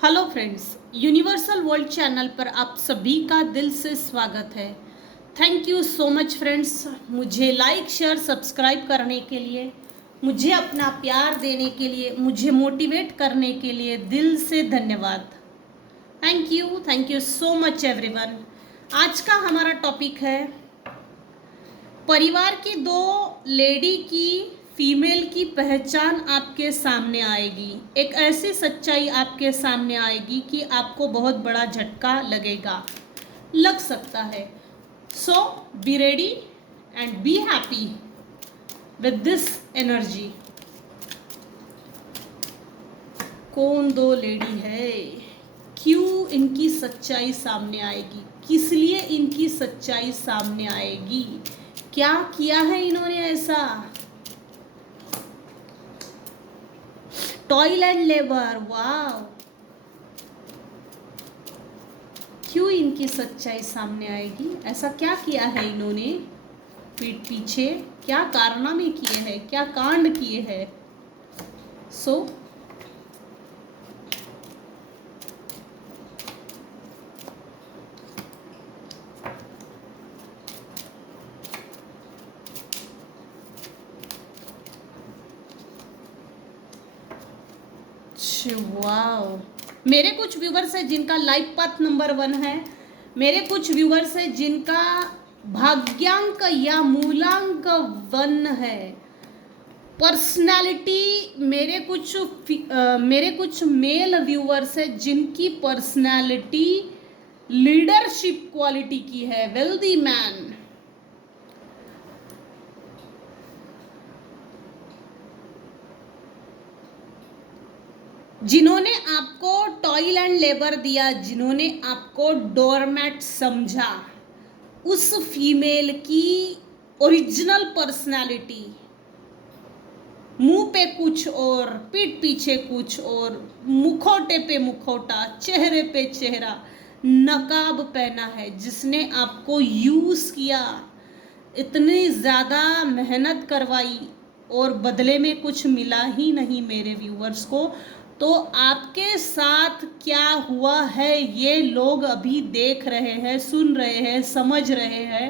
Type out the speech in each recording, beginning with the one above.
Hello friends, universal world channel पर आप सभी का दिल से स्वागत है। Thank you so much friends, मुझे लाइक शेयर सब्सक्राइब करने के लिए, मुझे अपना प्यार देने के लिए, मुझे मोटिवेट करने के लिए दिल से धन्यवाद। Thank you so much everyone. आज का हमारा टॉपिक है परिवार की दो लेडी की फीमेल की पहचान आपके सामने आएगी। एक ऐसी सच्चाई आपके सामने आएगी कि आपको बहुत बड़ा झटका लग सकता है। So be ready and be happy with this energy. कौन दो लेडी है, क्यों इनकी सच्चाई सामने आएगी, किस लिए इनकी सच्चाई सामने आएगी, क्या किया है इन्होंने ऐसा। टॉयल एंड लेबर, वाह, क्यों इनकी सच्चाई सामने आएगी, ऐसा क्या किया है इन्होंने, पीठ पीछे क्या कारनामे किए हैं, क्या कांड किए हैं। सो वाओ, मेरे कुछ व्यूवर्स है जिनका लाइफ पाथ नंबर 1 है, मेरे कुछ व्यूवर्स है जिनका भाग्यांक या मूलांक 1 है। पर्सनालिटी, मेरे कुछ मेल व्यूवर्स है जिनकी पर्सनालिटी लीडरशिप क्वालिटी की है, वेल्दी मैन। जिन्होंने आपको टॉयल एंड लेबर दिया, जिन्होंने आपको डोरमैट समझा, उस फीमेल की ओरिजिनल पर्सनालिटी मुंह पे कुछ और, पीठ पीछे कुछ और, मुखौटे पे मुखौटा, चेहरे पे चेहरा, नकाब पहना है, जिसने आपको यूज किया, इतनी ज़्यादा मेहनत करवाई और बदले में कुछ मिला ही नहीं मेरे व्यूवर्स को। तो आपके साथ क्या हुआ है ये लोग अभी देख रहे हैं, सुन रहे हैं, समझ रहे हैं।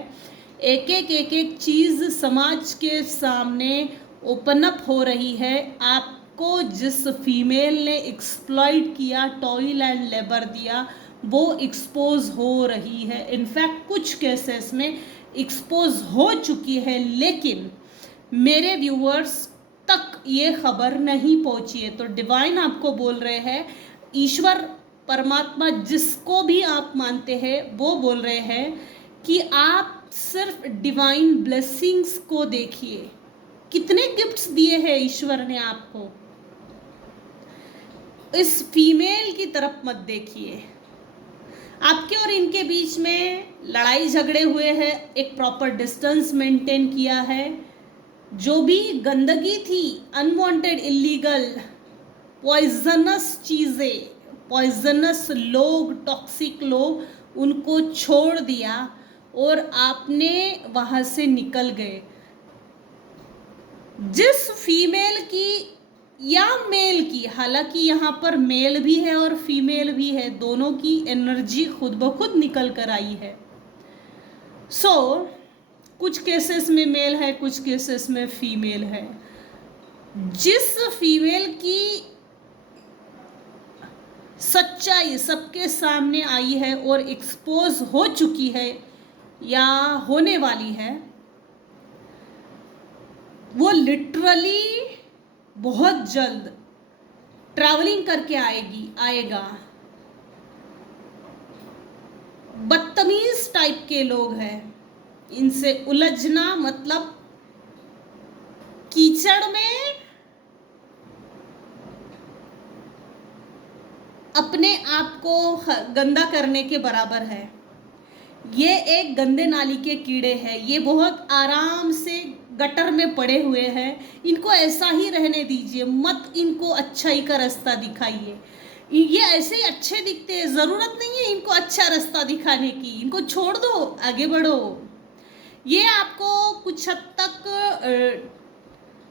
एक एक चीज़ समाज के सामने ओपन अप हो रही है। आपको जिस फीमेल ने एक्सप्लॉइट किया, टॉयल एंड लेबर दिया, वो एक्सपोज हो रही है। इनफैक्ट कुछ केसेस में एक्सपोज हो चुकी है, लेकिन मेरे व्यूअर्स तक ये खबर नहीं पहुंची है। तो डिवाइन आपको बोल रहे हैं, ईश्वर परमात्मा जिसको भी आप मानते हैं वो बोल रहे हैं कि आप सिर्फ डिवाइन ब्लेसिंग्स को देखिए। कितने गिफ्ट्स दिए हैं ईश्वर ने आपको, इस फीमेल की तरफ मत देखिए। आपके और इनके बीच में लड़ाई झगड़े हुए हैं, एक प्रॉपर डिस्टेंस मेंटेन किया है। जो भी गंदगी थी, अनवांटेड, इलीगल, पॉइजनस चीज़ें, पॉइजनस लोग, टॉक्सिक लोग, उनको छोड़ दिया और आपने वहाँ से निकल गए। जिस फीमेल की या मेल की, हालांकि यहाँ पर मेल भी है और फीमेल भी है, दोनों की एनर्जी खुद ब खुद निकल कर आई है। कुछ केसेस में मेल है, कुछ केसेस में फीमेल है। जिस फीमेल की सच्चाई सबके सामने आई है और एक्सपोज हो चुकी है या होने वाली है, वो लिटरली बहुत जल्द ट्रैवलिंग करके आएगा। बदतमीज टाइप के लोग हैं, इनसे उलझना मतलब कीचड़ में अपने आप को गंदा करने के बराबर है। ये एक गंदे नाली के कीड़े हैं, ये बहुत आराम से गटर में पड़े हुए हैं। इनको ऐसा ही रहने दीजिए, मत इनको अच्छाई का रास्ता दिखाइए। ये ऐसे ही अच्छे दिखते हैं, ज़रूरत नहीं है इनको अच्छा रास्ता दिखाने की, इनको छोड़ दो, आगे बढ़ो। ये आपको कुछ हद तक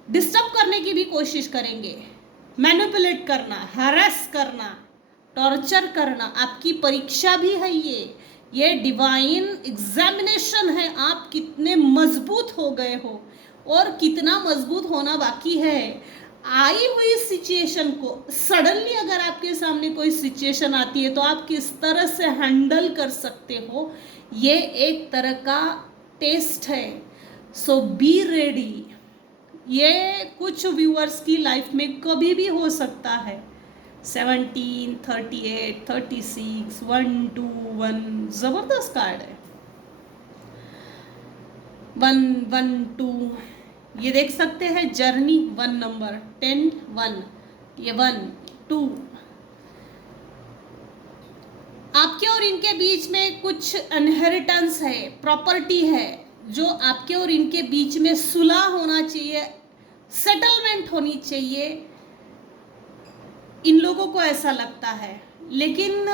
डिस्टर्ब करने की भी कोशिश करेंगे, मैनिपुलेट करना, हरास करना, टॉर्चर करना, आपकी परीक्षा भी है ये डिवाइन एग्जामिनेशन है। आप कितने मजबूत हो गए हो और कितना मजबूत होना बाकी है। आई हुई सिचुएशन को सडनली अगर आपके सामने कोई सिचुएशन आती है तो आप किस तरह से हैंडल कर सकते हो, ये एक तरह का टेस्ट है। So be ready. ये कुछ व्यूअर्स की लाइफ में कभी भी हो सकता है। 17, 38, 36, 1, 2, 1 जबरदस्त कार्ड है। 1, 1, 2 ये देख सकते हैं जर्नी 1 नंबर, 10, 1 ये 1, 2 आपके और इनके बीच में कुछ इनहेरिटेंस है, प्रॉपर्टी है जो आपके और इनके बीच में सुलह होना चाहिए, सेटलमेंट होनी चाहिए। इन लोगों को ऐसा लगता है, लेकिन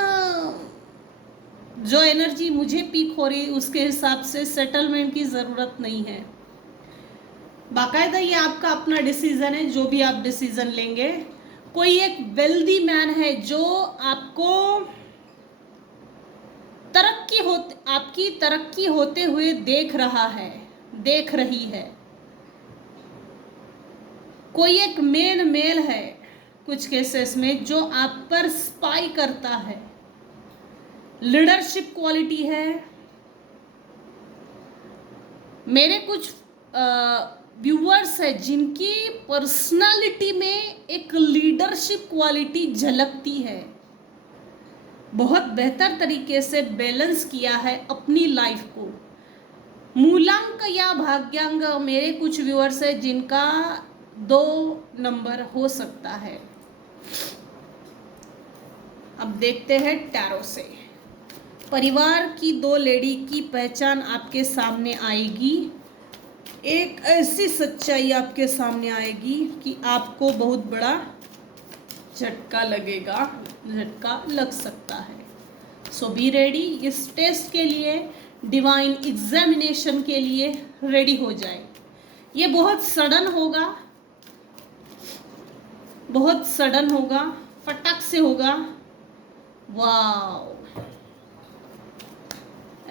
जो एनर्जी मुझे पीक हो रही उसके हिसाब से सेटलमेंट की ज़रूरत नहीं है। बाकायदा ये आपका अपना डिसीजन है, जो भी आप डिसीजन लेंगे। कोई एक वेल्दी मैन है जो आपको आपकी तरक्की होते हुए देख रहा है, देख रही है। कोई एक मेल है कुछ केसेस में जो आप पर स्पाई करता है। लीडरशिप क्वालिटी है। मेरे कुछ व्यूअर्स है जिनकी पर्सनालिटी में एक लीडरशिप क्वालिटी झलकती है। बहुत बेहतर तरीके से बैलेंस किया है अपनी लाइफ को। मूलांक या भाग्यांक मेरे कुछ व्यूअर्स है जिनका 2 नंबर हो सकता है। अब देखते हैं टैरो से। परिवार की 2 लेडी की पहचान आपके सामने आएगी। एक ऐसी सच्चाई आपके सामने आएगी कि आपको बहुत बड़ा झटका लगेगा, झटका लग सकता है। So be ready. इस टेस्ट के लिए, डिवाइन एग्जामिनेशन के लिए रेडी हो जाए। ये बहुत सडन होगा, बहुत सडन होगा, फटाक से होगा। वाओ,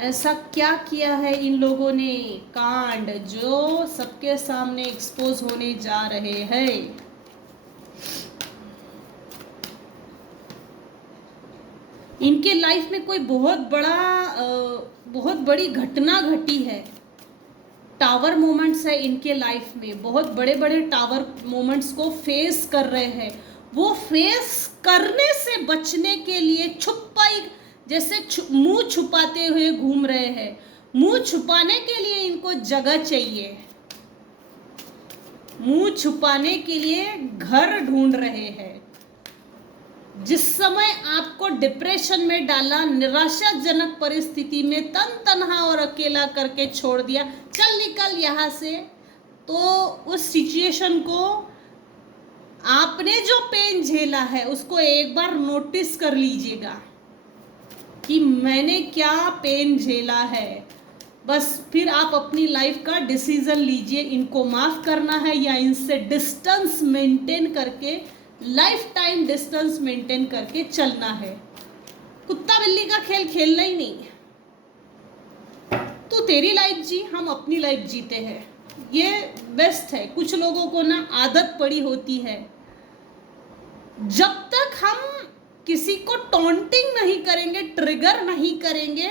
ऐसा क्या किया है इन लोगों ने कांड जो सबके सामने एक्सपोज होने जा रहे हैं। इनके लाइफ में कोई बहुत बड़ी घटना घटी है। टावर मोमेंट्स है इनके लाइफ में, बहुत बड़े बड़े टावर मोमेंट्स को फेस कर रहे हैं। वो फेस करने से बचने के लिए छुपाई, जैसे मुंह छुपाते हुए घूम रहे हैं। मुंह छुपाने के लिए इनको जगह चाहिए, मुंह छुपाने के लिए घर ढूंढ रहे हैं। जिस समय आपको डिप्रेशन में डाला, निराशाजनक परिस्थिति में तन्हा और अकेला करके छोड़ दिया, चल निकल यहाँ से, तो उस सिचुएशन को आपने जो पेन झेला है उसको एक बार नोटिस कर लीजिएगा कि मैंने क्या पेन झेला है। बस फिर आप अपनी लाइफ का डिसीजन लीजिए, इनको माफ करना है या इनसे डिस्टेंस मेंटेन करके, लाइफ टाइम डिस्टेंस मेंटेन करके चलना है। कुत्ता बिल्ली का खेल खेलना ही नहीं। तू तेरी लाइफ जी, हम अपनी लाइफ जीते हैं, ये बेस्ट है। कुछ लोगों को ना आदत पड़ी होती है, जब तक हम किसी को टॉन्टिंग नहीं करेंगे, ट्रिगर नहीं करेंगे,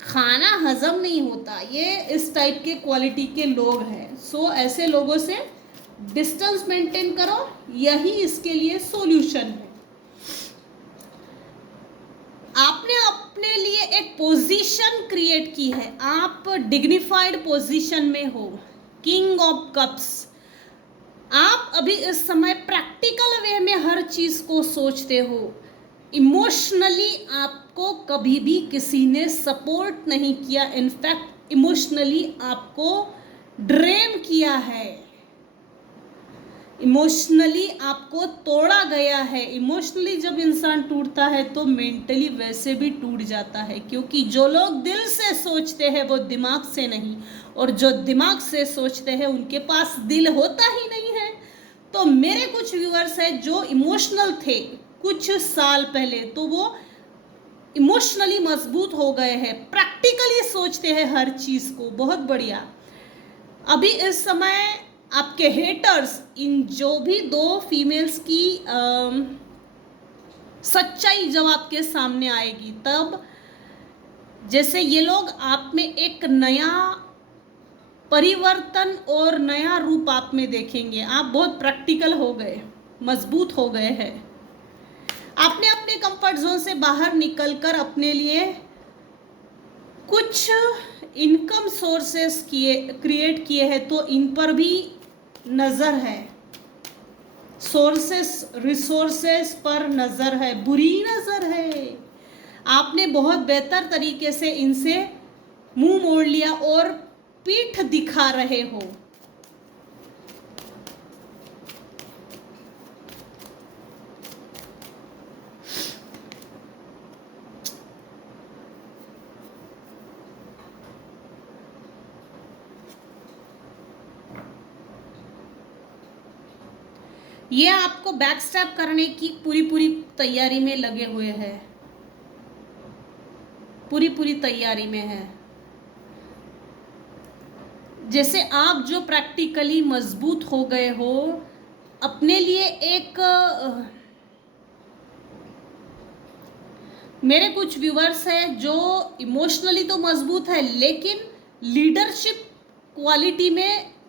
खाना हजम नहीं होता। ये इस टाइप के क्वालिटी के लोग हैं। सो ऐसे लोगों से डिस्टेंस मेंटेन करो, यही इसके लिए सॉल्यूशन है। आपने अपने लिए एक पोजीशन क्रिएट की है, आप डिग्निफाइड पोजीशन में हो, किंग ऑफ कप्स। आप अभी इस समय प्रैक्टिकल वे में हर चीज को सोचते हो। इमोशनली आपको कभी भी किसी ने सपोर्ट नहीं किया, इनफैक्ट इमोशनली आपको ड्रेन किया है, इमोशनली आपको तोड़ा गया है। इमोशनली जब इंसान टूटता है तो मेंटली वैसे भी टूट जाता है, क्योंकि जो लोग दिल से सोचते हैं वो दिमाग से नहीं, और जो दिमाग से सोचते हैं उनके पास दिल होता ही नहीं है। तो मेरे कुछ व्यूअर्स हैं जो इमोशनल थे, कुछ साल पहले, तो वो इमोशनली मजबूत हो गए हैं, प्रैक्टिकली सोचते हैं हर चीज को। बहुत बढ़िया। अभी इस समय आपके हेटर्स, इन जो भी दो फीमेल्स की सच्चाई जब आपके सामने आएगी, तब जैसे ये लोग आप में एक नया परिवर्तन और नया रूप आप में देखेंगे। आप बहुत प्रैक्टिकल हो गए, मजबूत हो गए हैं। आपने अपने कंफर्ट जोन से बाहर निकलकर अपने लिए कुछ इनकम सोर्सेस क्रिएट किए हैं, तो इन पर भी नज़र है। रिसोर्सेस पर नज़र है, बुरी नज़र है। आपने बहुत बेहतर तरीके से इनसे मुंह मोड़ लिया और पीठ दिखा रहे हो। ये आपको बैकस्टैप करने की पूरी तैयारी में लगे हुए हैं, पूरी तैयारी में है। जैसे आप जो प्रैक्टिकली मजबूत हो गए हो, अपने लिए एक मेरे कुछ व्यूवर्स हैं जो इमोशनली तो मजबूत है, लेकिन लीडरशिप क्वालिटी में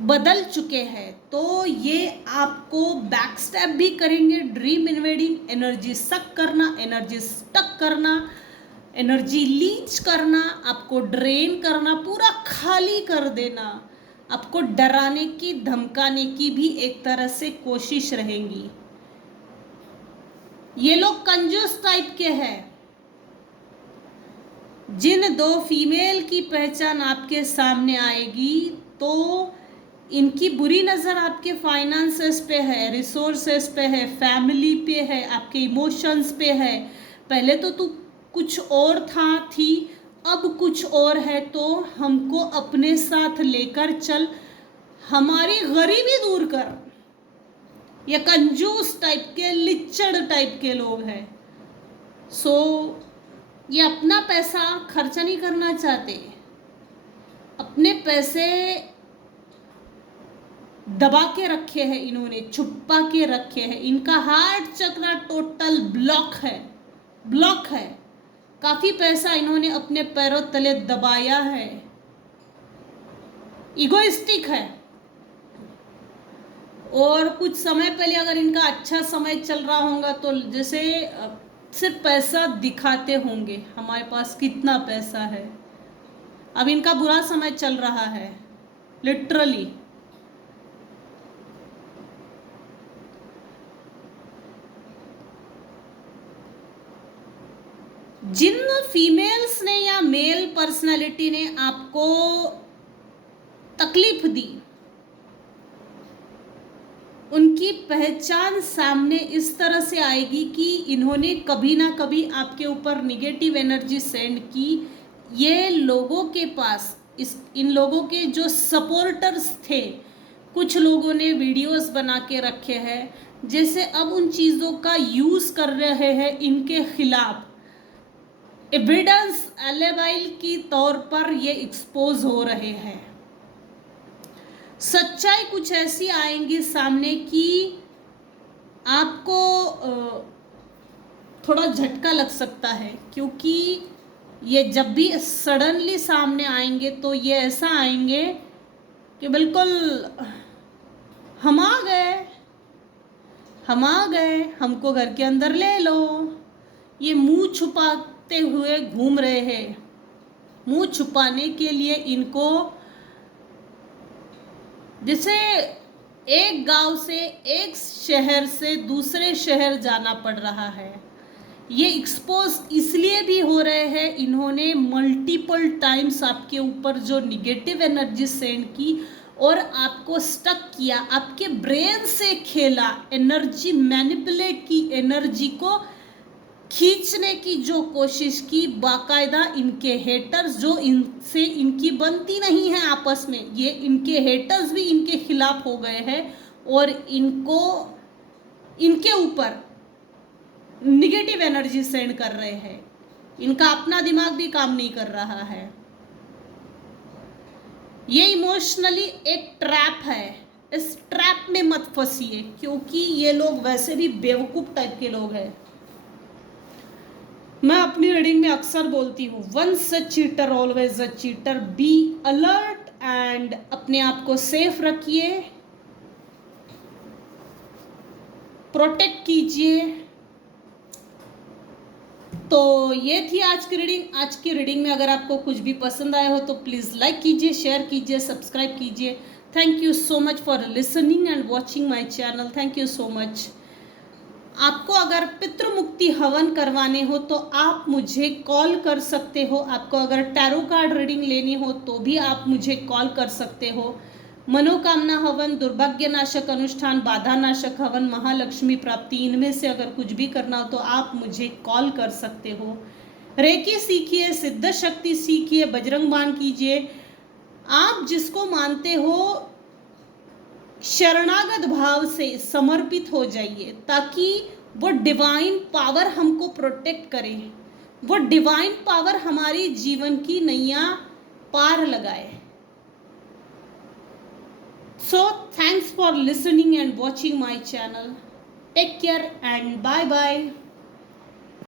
बदल चुके हैं। तो ये आपको बैकस्टैप भी करेंगे, ड्रीम इन्वेडिंग, एनर्जी सक करना, एनर्जी स्टक करना, एनर्जी लीच करना, आपको ड्रेन करना, पूरा खाली कर देना, आपको डराने की, धमकाने की भी एक तरह से कोशिश रहेंगी। ये लोग कंजूस टाइप के हैं। जिन दो फीमेल की पहचान आपके सामने आएगी, तो इनकी बुरी नज़र आपके फाइनेंसेस पे है, रिसोर्सेस पे है, फैमिली पे है, आपके इमोशंस पे है। पहले तो तू कुछ और थी, अब कुछ और है, तो हमको अपने साथ लेकर चल, हमारी गरीबी दूर कर। ये कंजूस टाइप के, लिच्चड़ टाइप के लोग हैं। ये अपना पैसा खर्चा नहीं करना चाहते, अपने पैसे दबा के रखे हैं इन्होंने, छुपा के रखे हैं। इनका हार्ट चक्र टोटल ब्लॉक है। काफी पैसा इन्होंने अपने पैरों तले दबाया है, इगोइस्टिक है। और कुछ समय पहले अगर इनका अच्छा समय चल रहा होगा, तो जैसे सिर्फ पैसा दिखाते होंगे, हमारे पास कितना पैसा है। अब इनका बुरा समय चल रहा है, लिटरली। जिन फीमेल्स ने या मेल पर्सनालिटी ने आपको तकलीफ दी, उनकी पहचान सामने इस तरह से आएगी कि इन्होंने कभी ना कभी आपके ऊपर निगेटिव एनर्जी सेंड की। ये लोगों के पास, इन लोगों के जो सपोर्टर्स थे, कुछ लोगों ने वीडियोस बना के रखे हैं, जैसे अब उन चीज़ों का यूज़ कर रहे हैं इनके खिलाफ। एविडेंस एलिबाइल की तौर पर ये एक्सपोज हो रहे हैं। सच्चाई कुछ ऐसी आएंगी सामने कि आपको थोड़ा झटका लग सकता है, क्योंकि ये जब भी सडनली सामने आएंगे, तो ये ऐसा आएंगे कि बिल्कुल हम आ गए, हमको घर के अंदर ले लो। ये मुंह छुपाते हुए घूम रहे हैं। मुंह छुपाने के लिए इनको जैसे एक गांव से, एक शहर से दूसरे शहर जाना पड़ रहा है। ये एक्सपोज इसलिए भी हो रहे हैं, इन्होंने मल्टीपल टाइम्स आपके ऊपर जो निगेटिव एनर्जी सेंड की और आपको स्टक किया, आपके ब्रेन से खेला, एनर्जी मैनिपुलेट की, एनर्जी को खींचने की जो कोशिश की। बाकायदा इनके हेटर्स, जो इनसे इनकी बनती नहीं है आपस में, ये इनके हेटर्स भी इनके खिलाफ हो गए हैं और इनको इनके ऊपर निगेटिव एनर्जी सेंड कर रहे हैं। इनका अपना दिमाग भी काम नहीं कर रहा है। ये इमोशनली एक ट्रैप है। इस ट्रैप में मत फंसिए, क्योंकि ये लोग वैसे भी बेवकूफ टाइप के लोग हैं। मैं अपनी रीडिंग में अक्सर बोलती हूँ, once a cheater always a cheater. Be alert and अपने आप को सेफ रखिए, प्रोटेक्ट कीजिए। तो ये थी आज की रीडिंग। आज की रीडिंग में अगर आपको कुछ भी पसंद आया हो तो प्लीज़ लाइक कीजिए, शेयर कीजिए, सब्सक्राइब कीजिए। Thank you so much for listening and watching my channel. Thank you so much. आपको अगर पितृमुक्ति हवन करवाने हो तो आप मुझे कॉल कर सकते हो। आपको अगर टैरो कार्ड रीडिंग लेनी हो तो भी आप मुझे कॉल कर सकते हो। मनोकामना हवन, दुर्भाग्य नाशक अनुष्ठान, बाधा नाशक हवन, महालक्ष्मी प्राप्ति, इनमें से अगर कुछ भी करना हो तो आप मुझे कॉल कर सकते हो। रेकी सीखिए, सिद्ध शक्ति सीखिए, बजरंग बाण कीजिए। आप जिसको मानते हो शरणागत भाव से समर्पित हो जाइए, ताकि वो डिवाइन पावर हमको प्रोटेक्ट करे, वो डिवाइन पावर हमारी जीवन की नैया पार लगाए। So thanks for listening and watching my channel. Take care and bye bye.